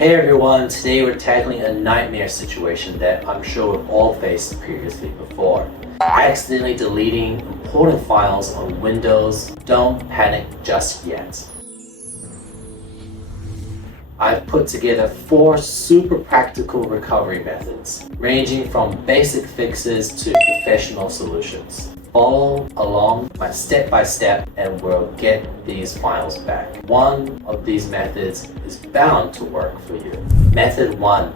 Hey everyone, today we're tackling a nightmare situation that I'm sure we've all faced previously before. Accidentally deleting important files on Windows. Don't panic just yet. I've put together 4 super practical recovery methods, ranging from basic fixes to professional solutions. Follow along my step-by-step and we'll get these files back. One of these methods is bound to work for you. Method 1,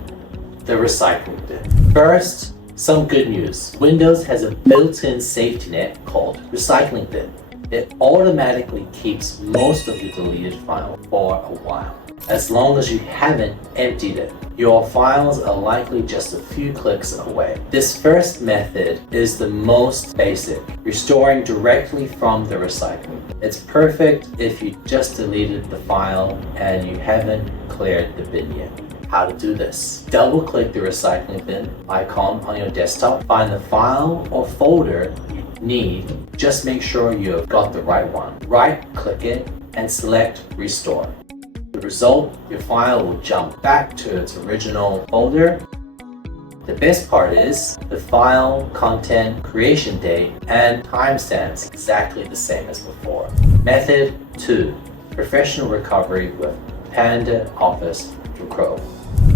the recycling bin. First, some good news. Windows has a built-in safety net called recycling bin. It automatically keeps most of your deleted files for a while, as long as you haven't emptied it. Your files are likely just a few clicks away. This first method is the most basic, restoring directly from the recycling. It's perfect if you just deleted the file and you haven't cleared the bin yet. How to do this? Double-click the recycling bin icon on your desktop, find the file or folder you need. Just make sure you've got the right one. Right-click it and select Restore. The result, your file will jump back to its original folder. The best part is the file, content, creation date, and timestamps exactly the same as before. Method 2, professional recovery with PandaOffice Drecov.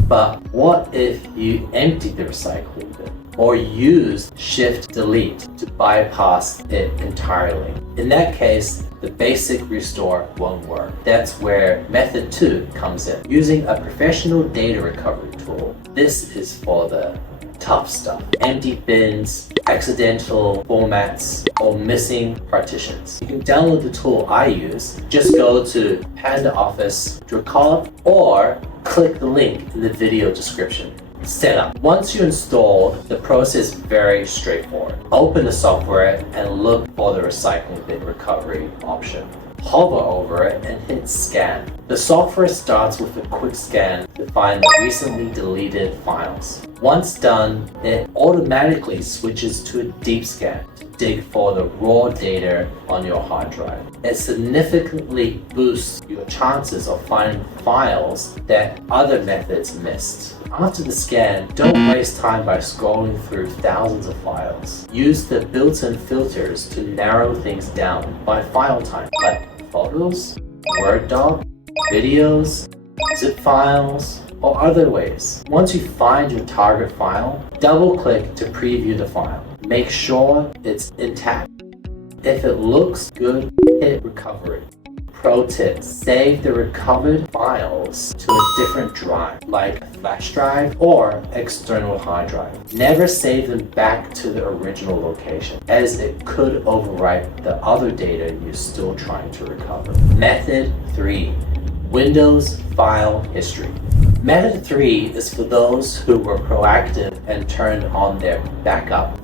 But what if you empty the recycling bin or use Shift-Delete to bypass it entirely? In that case, the basic restore won't work. That's where method 2 comes in. Using a professional data recovery tool. This is for the tough stuff. Empty bins, accidental formats, or missing partitions. You can download the tool I use. Just go to PandaOffice Drecov or click the link in the video description. Setup. Once you install, the process is very straightforward. Open the software and look for the recycling bin recovery option. Hover over it and hit scan. The software starts with a quick scan to find the recently deleted files. Once done, it automatically switches to a deep scan to dig for the raw data on your hard drive. It significantly boosts your chances of finding files that other methods missed. After the scan, don't waste time by scrolling through thousands of files. Use the built-in filters to narrow things down by file type, like photos, Word doc, videos, zip files, or other ways. Once you find your target file, double-click to preview the file. Make sure it's intact. If it looks good, hit recovery. Pro tip, save the recovered files to a different drive, like a flash drive or external hard drive. Never save them back to the original location, as it could overwrite the other data you're still trying to recover. Method 3, Windows file history. Method 3 is for those who were proactive and turned on their backup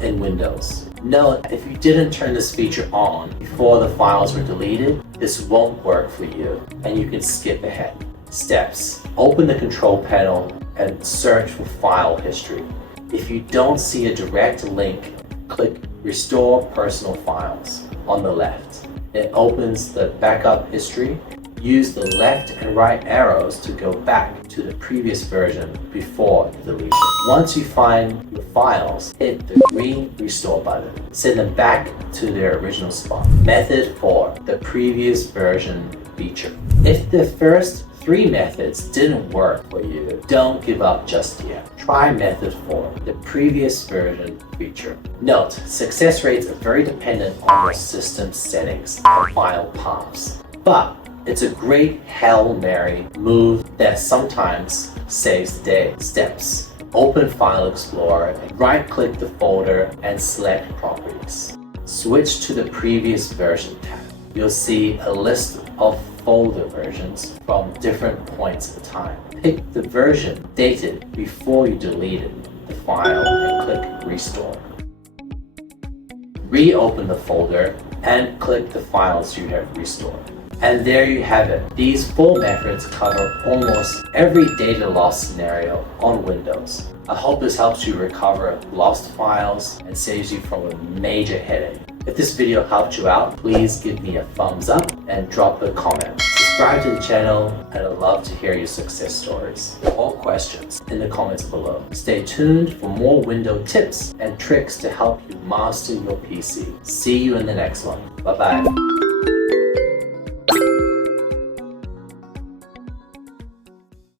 in Windows. Note, if you didn't turn this feature on before the files were deleted, this won't work for you and you can skip ahead. Steps. Open the control panel and search for file history. If you don't see a direct link, click Restore Personal Files on the left. It opens the backup history. Use the left and right arrows to go back to the previous version before deletion. Once you find your files, hit the green Restore button. Send them back to their original spot. Method 4, the previous version feature. If the first 3 methods didn't work for you, don't give up just yet. Try method 4, the previous version feature. Note, success rates are very dependent on your system settings and file paths. But it's a great Hail Mary move that sometimes saves the day. Steps. Open File Explorer, right-click the folder and select Properties. Switch to the previous version tab. You'll see a list of folder versions from different points in time. Pick the version dated before you deleted the file and click Restore. Reopen the folder and click the files you have restored. And there you have it. These 4 methods cover almost every data loss scenario on Windows. I hope this helps you recover lost files and saves you from a major headache. If this video helped you out, please give me a thumbs up and drop a comment. subscribe to the channel, and I'd love to hear your success stories or questions in the comments below. Stay tuned for more window tips and tricks to help you master your PC. See you in the next one. Bye bye.